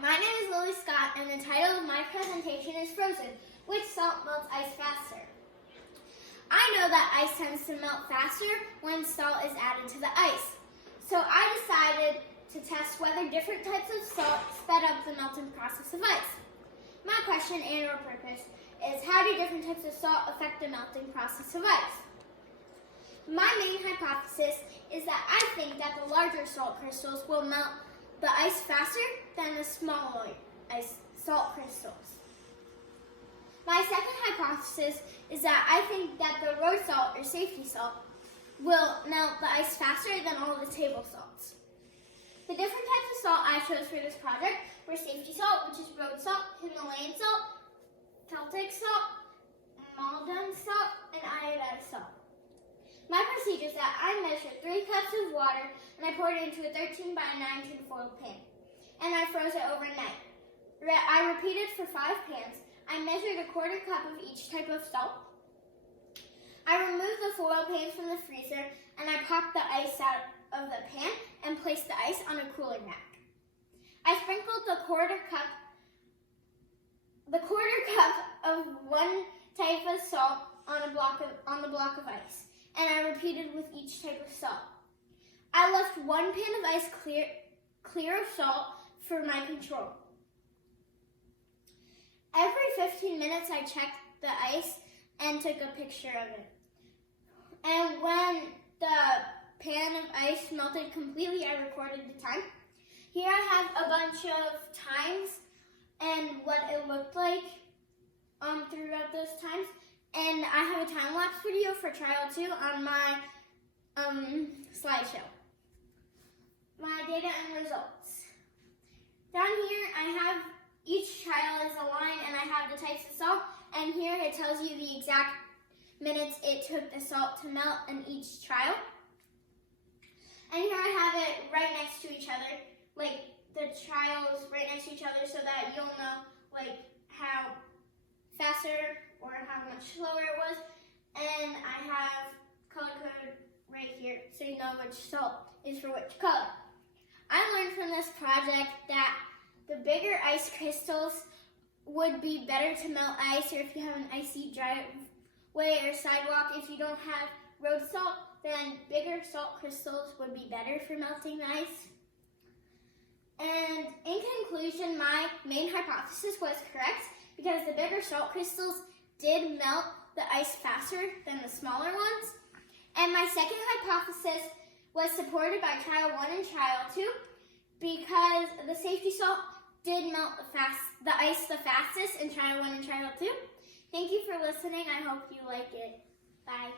my name is Lily Scott, and the title of my presentation is Frozen, which salt melts ice faster. I know that ice tends to melt faster when salt is added to the ice. So I decided to test whether different types of salt sped up the melting process of ice. My question and/or purpose is, how do different types of salt affect the melting process of ice? My main hypothesis is that I think that the larger salt crystals will melt the ice faster than the smaller salt crystals. My second hypothesis is that I think that the road salt or safety salt will melt the ice faster than all the table salts. The different types of salt I chose for this project were safety salt, which is road salt, Himalayan salt, Celtic salt, Maldon salt, and iodized salt. My procedure is that I measured 3 cups of water and I poured it into a 13 by 9 tin foil pan. And I froze it overnight. I repeated for 5 pans. I measured a 1/4 cup of each type of salt. I removed the foil pans from the freezer and I popped the ice out of the pan and placed the ice on a cooling rack. I sprinkled the 1/4 cup of one type of salt on the block of ice. And I repeated with each type of salt. I left 1 pan of ice clear of salt for my control. Every 15 minutes I checked the ice and took a picture of it. And when the pan of ice melted completely, I recorded the time. Here I have a bunch of times and what it looked like throughout those times. And I have a time-lapse video for trial 2 on my slideshow. My data and results. Down here, I have each trial as a line, and I have the types of salt. And here it tells you the exact minutes it took the salt to melt in each trial. And here I have it right next to each other, like the trials right next to each other, so that you'll know like how faster or how much slower it was. And I have color code right here so you know which salt is for which color. I learned from this project that the bigger ice crystals would be better to melt ice, or if you have an icy driveway or sidewalk, if you don't have road salt, then bigger salt crystals would be better for melting the ice. And in conclusion, my main hypothesis was correct because the bigger salt crystals did melt the ice faster than the smaller ones. And my second hypothesis was supported by trial 1 and trial 2 because the safety salt did melt the ice the fastest in trial 1 and trial 2. Thank you for listening. I hope you like it. Bye.